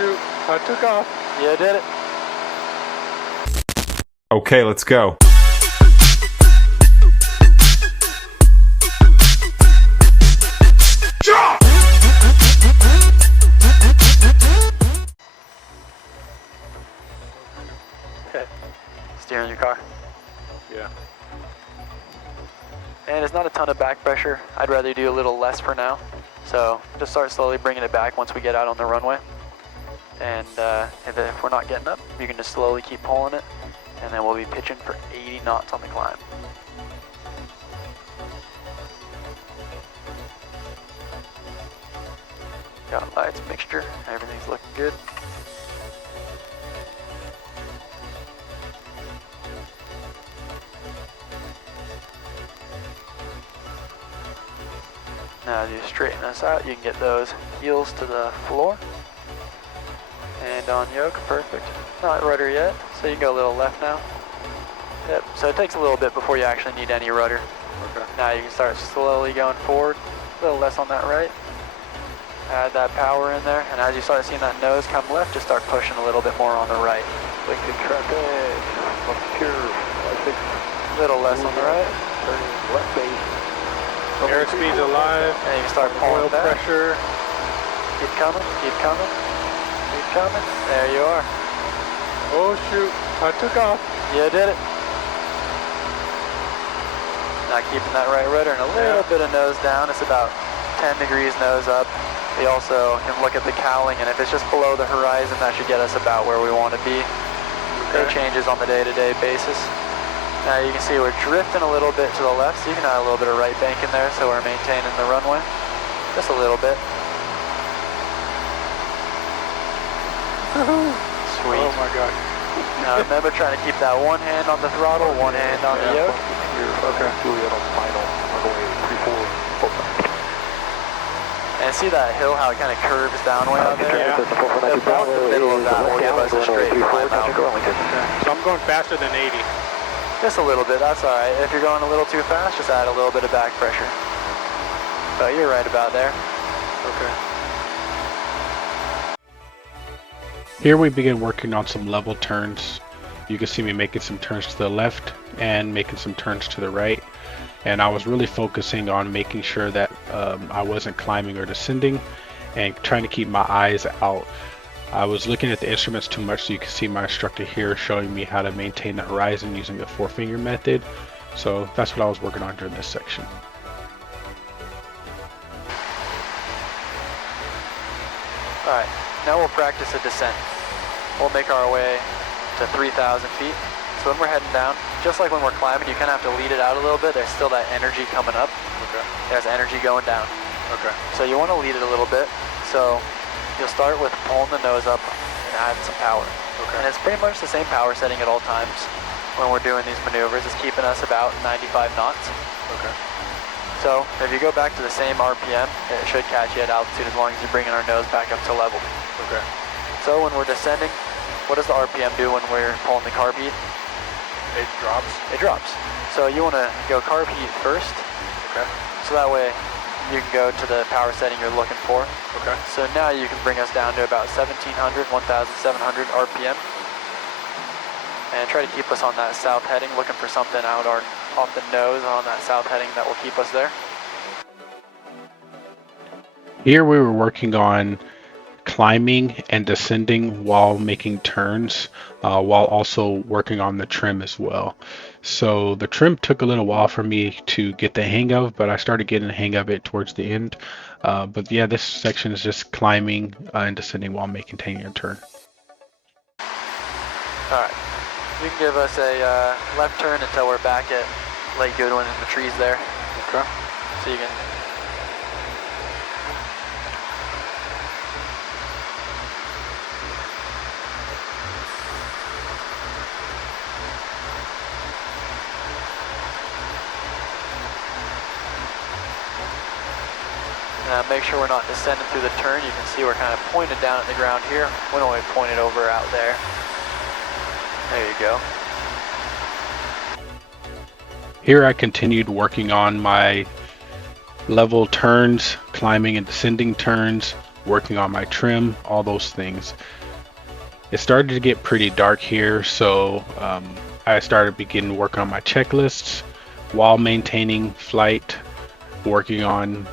shoot, I took off. You did it. Okay, let's go. Okay. Steering your car. Yeah. And it's not a ton of back pressure. I'd rather do a little less for now. So just start slowly bringing it back once we get out on the runway. And if we're not getting up, you can just slowly keep pulling it. And then we'll be pitching for 80 knots on the climb. Got lights, mixture, everything's looking good. Now as you straighten us out, you can get those heels to the floor. And on yoke, perfect. Not rudder yet, so you can go a little left now. Yep, so it takes a little bit before you actually need any rudder. Okay. Now you can start slowly going forward, a little less on that right. Add that power in there, and as you start seeing that nose come left, just start pushing a little bit more on the right. Lincoln traffic, up here, I think. A little less on the right. Turning left base. Airspeed's alive. And you can start pulling Oil back. pressure. Keep coming, keep coming, keep coming. There you are. Oh shoot, I took off. You did it. Now keeping that right rudder and a little bit of nose down. It's about 10 degrees nose up. We also can look at the cowling, and if it's just below the horizon, that should get us about where we want to be. It changes on the day-to-day basis. Now you can see we're drifting a little bit to the left, so you can add a little bit of right bank in there so we're maintaining the runway. Just a little bit. Sweet. Oh my god. Now remember, trying to keep that one hand on the throttle, one hand on the yoke. Okay. Juliet on final, runway 34, 45. And see that hill, how it kind of curves down way out there? Yeah. About the middle of that will give us a straight climb out. So I'm going faster than 80. Just a little bit, that's alright. If you're going a little too fast, just add a little bit of back pressure. But you're right about there. Okay. Here we begin working on some level turns. You can see me making some turns to the left and making some turns to the right. And I was really focusing on making sure that I wasn't climbing or descending and trying to keep my eyes out. I was looking at the instruments too much, so you can see my instructor here showing me how to maintain the horizon using the 4-finger method. So that's what I was working on during this section. Alright, now we'll practice a descent. We'll make our way to 3,000 feet. So when we're heading down, just like when we're climbing, you kind of have to lead it out a little bit. There's still that energy coming up. Okay. There's energy going down. Okay. So you want to lead it a little bit. So you'll start with pulling the nose up and adding some power. Okay. And it's pretty much the same power setting at all times when we're doing these maneuvers. It's keeping us about 95 knots. Okay. So if you go back to the same RPM, it should catch you at altitude as long as you're bringing our nose back up to level. Okay. So when we're descending, what does the RPM do when we're pulling the carb heat? It drops. It drops. So you want to go carb heat first. Okay. So that way you can go to the power setting you're looking for. Okay. So now you can bring us down to about 1,700, 1,700 RPM. And try to keep us on that south heading, looking for something out off the nose on that south heading that will keep us there. Here we were working on climbing and descending while making turns, while also working on the trim as well. So the trim took a little while for me to get the hang of, but I started getting the hang of it towards the end. But yeah, this section is just climbing and descending while maintaining a turn. Alright, you can give us a left turn until we're back at Lake Goodwin and the trees there. Okay. So you can make sure we're not descending through the turn. You can see we're kind of pointed down at the ground here. We don't want to point it over out there. There you go. Here I continued working on my level turns, climbing and descending turns, working on my trim, all those things. It started to get pretty dark here, so I started beginning work on my checklists while maintaining flight, working on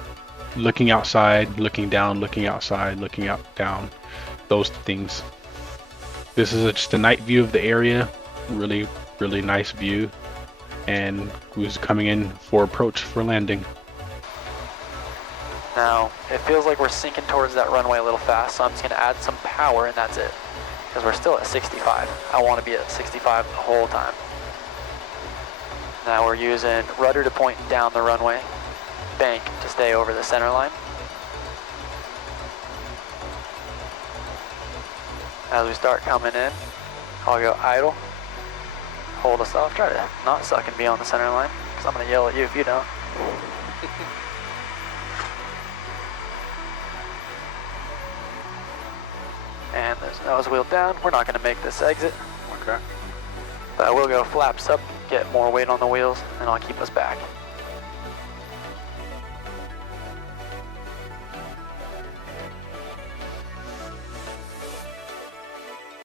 looking outside, looking down, looking outside, looking out down, those things. This is just a night view of the area, really nice view, and was coming in for approach for landing. Now, it feels like we're sinking towards that runway a little fast, so I'm just gonna add some power and that's it. Because we're still at 65. I wanna be at 65 the whole time. Now we're using rudder to point down the runway, bank to stay over the center line. As we start coming in, I'll go idle, hold us off, try to not suck and be on the center line, because I'm gonna yell at you if you don't. And there's nose wheel down. We're not going to make this exit. Okay. But I will go flaps up, get more weight on the wheels, and I'll keep us back.